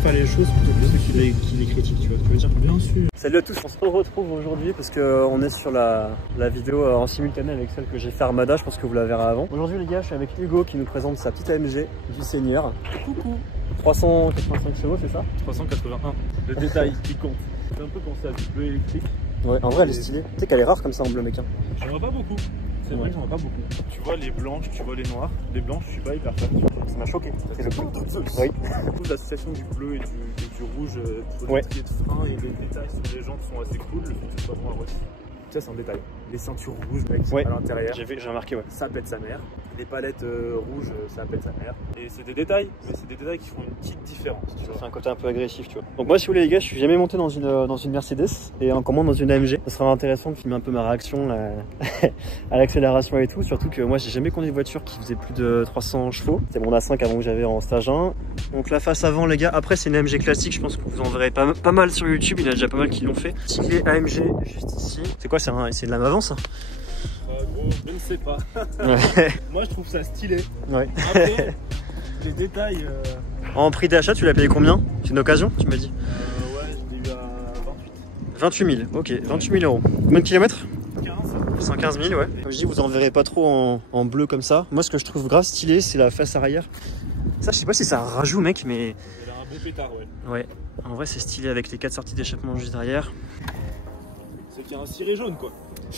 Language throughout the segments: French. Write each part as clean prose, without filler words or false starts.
faire les choses plutôt que ceux qui les critiquent, tu vois. Tu veux dire, bien sûr. Salut à tous, on se retrouve aujourd'hui parce qu'on est sur la vidéo en simultané avec celle que j'ai fait Armada, je pense que vous la verrez avant. Aujourd'hui les gars, je suis avec Hugo qui nous présente sa petite AMG du Seigneur. Coucou. 385 chevaux, c'est ça? 381. Le détail qui compte. C'est un peu pensé à du bleu électrique. Ouais, en vrai elle est stylée. Tu sais qu'elle est rare comme ça en bleu mec. J'en vois pas beaucoup. C'est vrai que j'en vois pas beaucoup. Tu vois les blanches, tu vois les noires. Les blanches, je suis pas hyper fan. Ça m'a choqué. C'est le bleu. Oui. L'association du bleu et du rouge, ouais. Les freins et les détails sur les jantes sont assez cool. Le fait que ce soit moins rossi. Ça, c'est un détail. Les ceintures rouges mec, ouais. à l'intérieur. J'ai remarqué, ouais. Ça pète sa mère. Les palettes rouges, ça pète sa mère. Et c'est des détails, mais c'est des détails qui font une petite différence. C'est un côté un peu agressif, tu vois. Donc moi, si vous voulez les gars, je suis jamais monté dans une Mercedes et encore moins dans une AMG. Ça sera intéressant de filmer un peu ma réaction là, à l'accélération et tout. Surtout que moi, j'ai jamais conduit une voiture qui faisait plus de 300 chevaux. C'est mon A5 avant que j'avais en stage 1. Donc la face avant les gars. Après, c'est une AMG classique. Je pense que vous en verrez pas mal sur YouTube. Il y en a déjà pas mal qui l'ont fait. Ticket AMG juste ici. C'est quoi? C'est de la Mavance ça? Gros, je ne sais pas. Ouais. Moi je trouve ça stylé. Ouais. Après, les détails. En prix d'achat, tu l'as payé combien? C'est une occasion, tu m'as dit? Ouais, je l'ai eu à 28 000, ok, 28 000 euros. Combien de kilomètres? 15. 115 000, ouais. Comme je dis, vous en verrez pas trop en bleu comme ça. Moi, ce que je trouve grave stylé, c'est la face arrière. Ça, je sais pas si ça rajoute, mec, mais. Elle a un beau pétard, ouais. Ouais, en vrai, c'est stylé avec les 4 sorties d'échappement juste derrière. C'est qu'il y a un ciré jaune, quoi.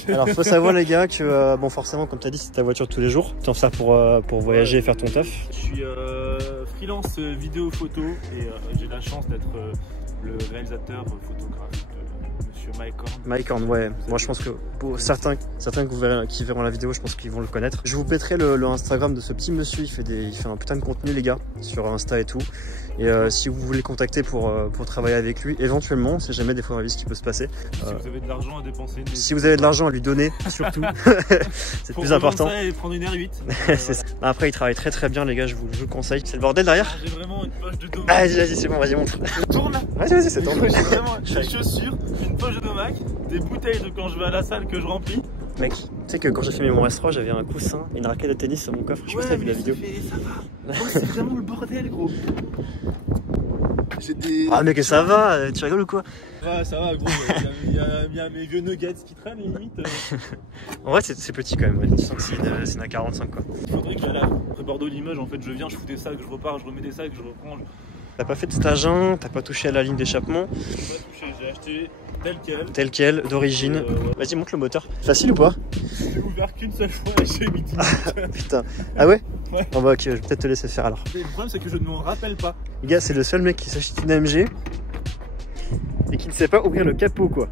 Alors faut savoir les gars que bon forcément comme tu as dit c'est ta voiture tous les jours, tu en sers pour voyager et faire ton taf. Je suis freelance vidéo photo et j'ai la chance d'être le réalisateur photographe de monsieur Mike Horn. Mike Horn, ouais. Moi je pense que pour certains qui verront la vidéo, je pense qu'ils vont le connaître. Je vous mettrai le Instagram de ce petit monsieur, il fait un putain de contenu les gars sur Insta et tout. Et si vous voulez contacter pour travailler avec lui, éventuellement, c'est jamais des fois dans la vie ce qui peut se passer. Si vous avez de l'argent à dépenser. Si vous avez de l'argent à lui donner, surtout, c'est plus important. Ça et prendre une R8. C'est ça. Après, il travaille très bien, les gars, je vous le conseille. C'est le bordel derrière. J'ai vraiment une poche de domac. Vas-y, c'est bon, vas-y, montre. Tourne. Vas-y, c'est ton. J'ai vraiment des chaussures, une poche de domac, des bouteilles de quand je vais à la salle que je remplis. Mec, tu sais que quand j'ai filmé mon S3, j'avais un coussin et une raquette de tennis sur mon coffre. Je sais pas si t'as vu la vidéo. Ça va. Oh, c'est vraiment le bordel, gros. Ah mec, ça va, tu rigoles ou quoi? Ouais, ça va, gros. Il y a mes vieux nuggets qui traînent limite. En vrai, c'est petit quand même. Ouais. Tu sens que c'est une A45 quoi. Il faudrait que j'aille après Bordeaux-Limoges. En fait, je viens, je fous des sacs, je repars, je remets des sacs, je reprends. T'as pas fait de stage 1, t'as pas touché à la ligne d'échappement. J'ai pas touché, j'ai acheté tel quel, d'origine. Ouais. Vas-y, montre le moteur. Facile ou pas? J'ai ouvert qu'une seule fois et j'ai mis 10 minutes. Putain. Ah ouais? Ouais. Bon bah ok, je vais peut-être te laisser faire alors. Mais le problème, c'est que je ne m'en rappelle pas. Les gars, c'est le seul mec qui s'achète une AMG et qui ne sait pas ouvrir le capot quoi.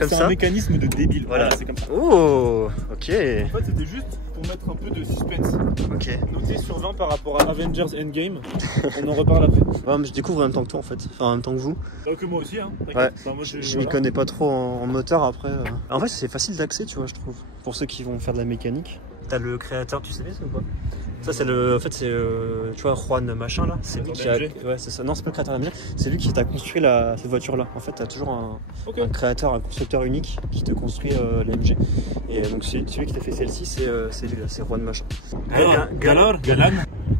C'est un mécanisme de débile. Voilà, c'est comme ça. Oh, ok. En fait, c'était juste pour mettre un peu de suspense. Ok. Noté sur 20 par rapport à Avengers Endgame. On en reparle après. Ouais, mais je découvre en même temps que toi en fait. Enfin, en même temps que vous. Que moi aussi, hein. Ouais. Enfin, moi, je m'y connais pas trop en moteur après. En fait, c'est facile d'accès, tu vois, je trouve. Pour ceux qui vont faire de la mécanique. T'as le créateur, tu sais ou pas? Ça c'est le, en fait c'est, tu vois Juan machin là, c'est lui qui a, ouais c'est ça, non c'est pas le créateur d'AMG, c'est lui qui t'a construit cette voiture là. En fait t'as toujours un créateur, un constructeur unique qui te construit l'AMG. Et donc celui qui t'a fait celle-ci c'est lui là, c'est Juan machin. Galan.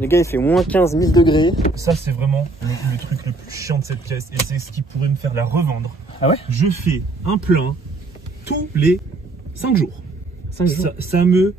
Les gars il fait moins 15 000 degrés. Ça c'est vraiment le truc le plus chiant de cette pièce et c'est ce qui pourrait me faire la revendre. Ah ouais? Je fais un plein tous les 5 jours. 5 jours. Ça me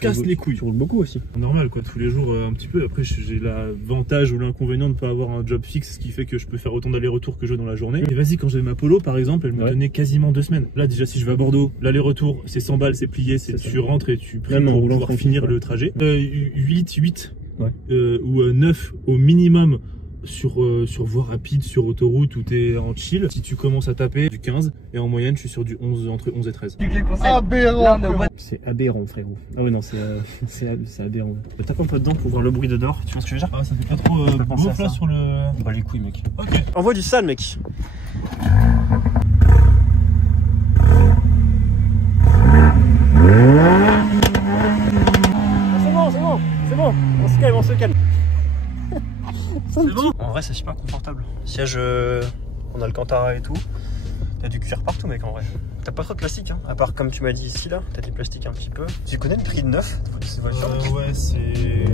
casse les couilles. Tu roules beaucoup aussi. Normal quoi, tous les jours un petit peu. Après j'ai l'avantage ou l'inconvénient de ne pas avoir un job fixe, ce qui fait que je peux faire autant d'allers-retours que je veux dans la journée. Mais vas-y, quand j'avais ma Polo par exemple, elle me donnait quasiment 2 semaines. Là déjà si je vais à Bordeaux, l'aller-retour c'est 100 balles, c'est plié, tu rentres et tu pries pour pouvoir finir le trajet. 8 ouais. Ou 9 au minimum sur voie rapide, sur autoroute où t'es en chill. Si tu commences à taper du 15 et en moyenne je suis sur du 11, entre 11 et 13. Aberrant. C'est aberrant frérot. Ah oui non c'est aberrant. Tape un peu dedans pour voir le bruit de dehors, tu vois ce que je veux dire? Ah ça fait pas trop beau là sur le... Bah les couilles mec. Ok. Envoie du sale mec. C'est bon, on se calme. C'est bon. En vrai c'est super confortable. Siège, on a le Cantara et tout. T'as du cuir partout, mec, en vrai. T'as pas trop de plastique, hein. À part, comme tu m'as dit ici, là, t'as du plastique un petit peu. Tu connais le prix de neuf de ces voitures? Ouais, c'est.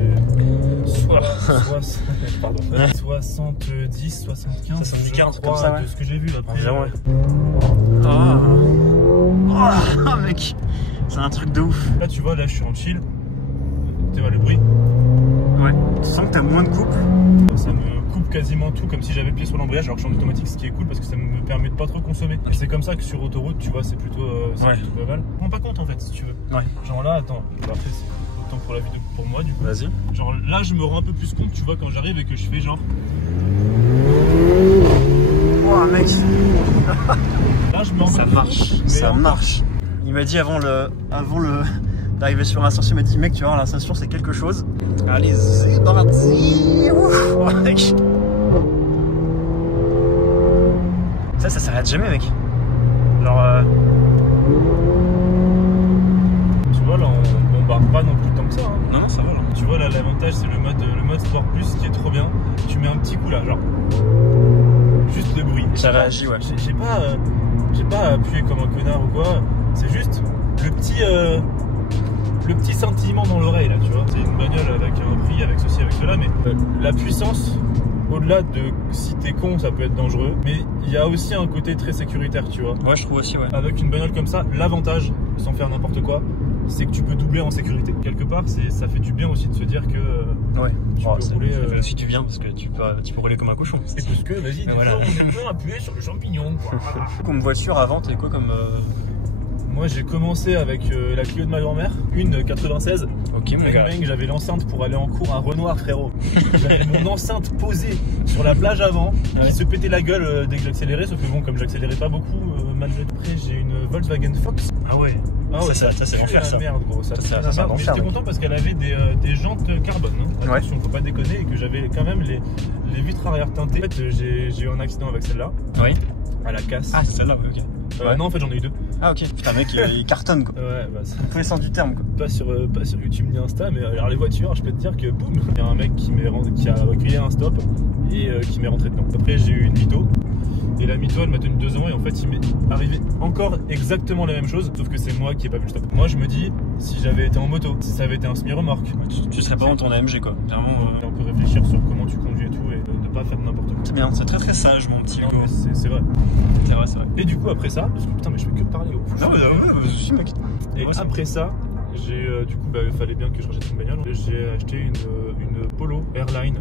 Pardon. 70, 75. Ça me dit 15 crois, comme ça, ouais. De ce que j'ai vu après. Environ, ouais. Ah, oh, mec, c'est un truc de ouf. Là, tu vois, là, je suis en chill. Tu vois le bruit? Ouais. Tu sens que t'as moins de coupe? Ça me coupe quasiment tout, comme si j'avais le pied sur l'embrayage, alors que je suis en automatique, ce qui est cool parce que ça me permet de pas trop consommer. Et c'est comme ça que sur autoroute, tu vois, c'est plutôt pas mal. Je me rends pas compte en fait, si tu veux. Ouais. Genre là, attends, après c'est autant pour la vidéo que pour moi du coup. Vas-y. Genre là, je me rends un peu plus compte, tu vois, quand j'arrive et que je fais genre. Oh mec. Là, je me rends ça marche, ça marche. Il m'a dit avant d'arriver sur l'ascension, il m'a dit mec, tu vois, l'ascension c'est quelque chose. Allez, c'est parti. Ouf, mec. Ça s'arrête jamais, mec. Genre. Tu vois, là, on bombarde pas non plus tant que ça. Hein. Non, ça va. Là. Tu vois, là, l'avantage, c'est le mode Sport Plus qui est trop bien. Tu mets un petit coup là, genre. Juste le bruit. Ça réagit, ouais. J'ai pas appuyé comme un connard ou quoi. C'est juste le petit sentiment dans l'oreille là, tu vois. C'est une bagnole avec un prix, avec ceci, avec cela, mais la puissance, au-delà de si t'es con, ça peut être dangereux, mais il y a aussi un côté très sécuritaire, tu vois. Ouais, je trouve aussi, ouais. Avec une bagnole comme ça, l'avantage, sans faire n'importe quoi, c'est que tu peux doubler en sécurité. Quelque part, ça fait du bien aussi de se dire que tu peux rouler. Si tu viens, parce que tu peux rouler comme un cochon. Et parce que, vas-y, voilà. on peut appuyer sur le champignon, quoi. Comme voiture avant, t'es quoi comme. Moi j'ai commencé avec la Clio de ma grand-mère, une 96. Ok, mon gars. J'avais l'enceinte pour aller en cours à Renoir, frérot. J'avais mon enceinte posée sur la plage avant, qui se pétait la gueule dès que j'accélérais, sauf que bon, comme j'accélérais pas beaucoup, malgré. Après j'ai une Volkswagen Fox. Ah ouais. Ça c'est l'enfer, ça. Merde, gros. Ça mais j'étais content parce qu'elle avait des jantes carbone. Hein. Attention, faut pas déconner, et que j'avais quand même les vitres arrière teintées. En fait, j'ai eu un accident avec celle-là. Oui. À la casse. Ah, c'est celle-là, ok. Non, en fait, j'en ai eu deux. Ah, ok. Putain, mec, il cartonne, quoi. Ouais, bah ça. Tous les sens du terme, quoi. Pas sur YouTube ni Insta, mais alors les voitures, je peux te dire que boum, il y a un mec qui a grillé un stop et qui m'est rentré dedans. Après, j'ai eu une Mito. Et la Mito, elle m'a tenu 2 ans et en fait il m'est arrivé encore exactement la même chose, sauf que c'est moi qui ai pas vu le stop. Moi je me dis, si j'avais été en moto, si ça avait été un semi-remorque, tu serais pas en ton AMG, quoi. Clairement. On peut réfléchir sur comment tu conduis et tout et ne pas faire n'importe quoi. C'est bien, c'est très sage, mon petit Hugo. C'est vrai. C'est vrai, c'est vrai. Et du coup après ça, parce que putain mais je fais que parler au fou. Non mais je suis mec. Et après ça, j'ai du coup il fallait bien que je rachète une bagnole. J'ai acheté une Polo Airline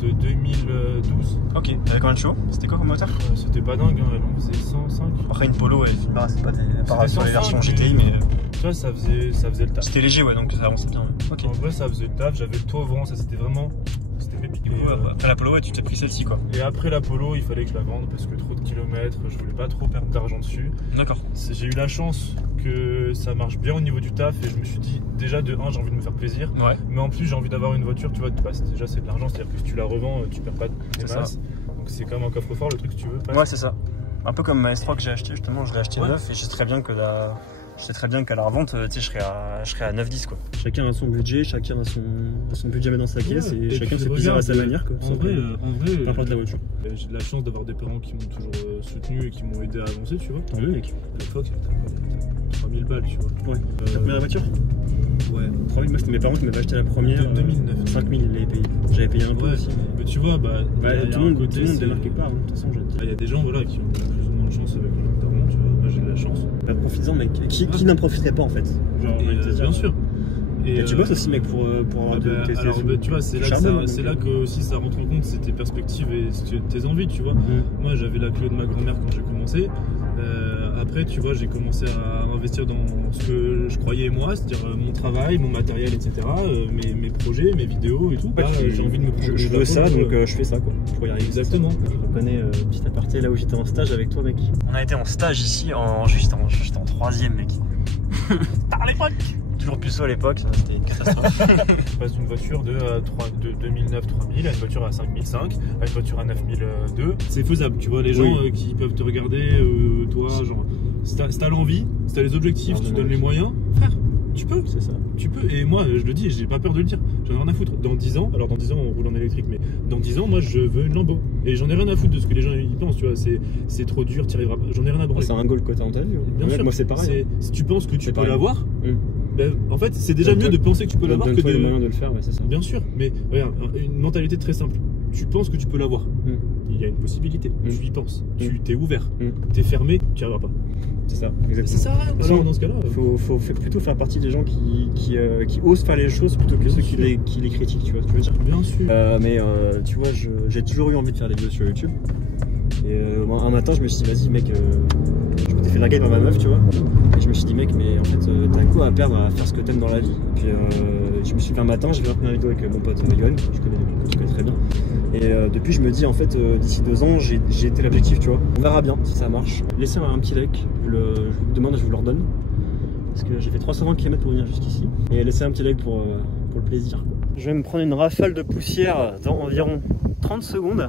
de 2012. Ok, avec combien de chevaux? C'était quoi comme moteur? C'était pas dingue, hein, elle en faisait 105. Après une Polo, c'est pas des. Par sur les versions GTI, mais. Tu vois, ça faisait le taf. C'était léger, ouais, donc ça avançait bien. Ok. En vrai, ça faisait le taf, j'avais le toit ouvrant, ça c'était vraiment. C'était pépite. Après la Polo, ouais, tu t'es pris celle-ci, quoi. Et après la Polo, il fallait que je la vende parce que trop de kilomètres, je voulais pas trop perdre d'argent dessus. D'accord. J'ai eu la chance que ça marche bien au niveau du taf et je me suis dit, déjà de 1, j'ai envie de me faire plaisir. Ouais. Mais en plus, j'ai envie d'avoir une voiture, tu vois, déjà c'est de l'argent, c'est-à-dire que si tu la revends, tu perds pas des masses. Donc c'est quand même un coffre-fort le truc si tu veux. Ouais, c'est ça. Un peu comme ma S3 que j'ai acheté, justement, je l'ai acheté neuf et je sais très bien qu'à la revente, tu sais, je serais à 9-10, quoi. Chacun a son budget, chacun a son budget dans sa caisse et chacun fait plaisir à sa manière, quoi. En vrai, peu importe la voiture. J'ai de la chance d'avoir des parents qui m'ont toujours soutenu et qui m'ont aidé à avancer, tu vois. Tant mieux, mec. À l'époque, t'as 3000 balles, tu vois. Ouais. Ta première voiture? Ouais. 3000, moi c'était mes parents qui m'avaient acheté la première. 2009. 5000, ils l'avaient payé. J'avais payé un peu aussi. Mais tu vois, tout le monde démarre quelque part, de toute façon, il y a des gens voilà, qui ont plus ou moins de chance avec leur parents, tu vois. Moi j'ai de la chance. Bah, profites-en, mec. Qui n'en profiterait pas en fait? Genre, bien sûr. Et tu bosses aussi, mec, pour avoir tes alors, tu vois, c'est là que aussi ça rentre en compte, c'est tes perspectives et tes envies, tu vois. Moi, j'avais la Clio de ma grand-mère quand j'ai commencé. Après, tu vois, j'ai commencé à investir dans ce que je croyais moi, c'est-à-dire mon travail, mon matériel, etc. Mes projets, mes vidéos et tout. Là, j'ai envie de me prendre. Je veux ça, donc je fais ça, quoi. Pour y arriver. Exactement. Je reconnais petit aparté là où j'étais en stage avec toi, mec. On a été en stage ici, j'étais en 3ème, mec. À l'époque. Toujours puceau à l'époque, c'était une catastrophe. Je passe d'une voiture de 2009-3000 à une voiture à 5005, à une voiture à 9002. C'est faisable, tu vois, les gens qui peuvent te regarder, toi, genre, si t'as l'envie, si t'as les objectifs, tu te donnes les moyens, frère, Tu peux, C'est ça. tu peux. Et moi, je le dis, j'ai pas peur de le dire. J'en ai rien à foutre. Dans 10 ans, alors dans 10 ans, on roule en électrique, mais dans 10 ans, moi, je veux une Lambo. Et j'en ai rien à foutre de ce que les gens y pensent, tu vois. C'est trop dur, t'y arriveras pas. J'en ai rien à branler. C'est un goal que t'as en ta vie. Bien sûr. Moi, c'est pareil. Si tu penses que tu peux pareil. l'avoir, ben, en fait, c'est déjà mieux de penser que tu peux l'avoir que Donne-toi de. les moyens de le faire, ouais, c'est ça. Bien sûr, mais regarde, une mentalité très simple. Tu penses que tu peux l'avoir. Il y a une possibilité. Tu y penses. Tu t'es ouvert. T'es fermé, tu n'y arriveras pas. C'est ça, exactement. Ça sert à rien. Alors, dans ce cas-là, faut plutôt faire partie des gens qui osent faire les choses plutôt que ceux qui les critiquent, tu vois ce que je veux dire. bien sûr. Mais tu vois, j'ai toujours eu envie de faire des vidéos sur YouTube. Et un matin, je me suis dit, vas-y, mec, je m'étais fait larguer dans ma meuf, tu vois. Et je me suis dit, mec, mais en fait, t'as quoi à perdre à faire ce que t'aimes dans la vie. Et puis, je me suis fait un matin, j'ai fait une première vidéo avec mon pote Yohan, que tu connais très bien. Et depuis, je me dis, en fait, d'ici 2 ans, j'ai été l'objectif, tu vois. On verra bien si ça marche. Laissez un petit like, demain, je vous le redonne. Parce que j'ai fait 320 km pour venir jusqu'ici. Et laissez un petit like pour le plaisir, quoi. Je vais me prendre une rafale de poussière dans environ 30 secondes.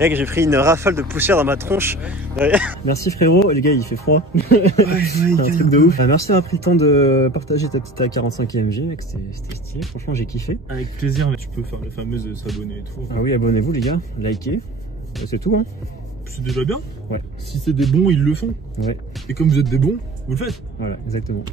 Mec, j'ai pris une rafale de poussière dans ma tronche. Ouais. Merci frérot, les gars, il fait froid. Un truc de ouf. Merci d'avoir pris le temps de partager ta petite A45 AMG, mec, c'était stylé. Franchement, j'ai kiffé. Avec plaisir, mais tu peux faire la fameuse s'abonner et tout. Ah oui, abonnez-vous les gars, likez. C'est tout, hein. C'est déjà bien. Ouais. Si c'est des bons, ils le font. Ouais. Et comme vous êtes des bons, vous le faites. Voilà, exactement.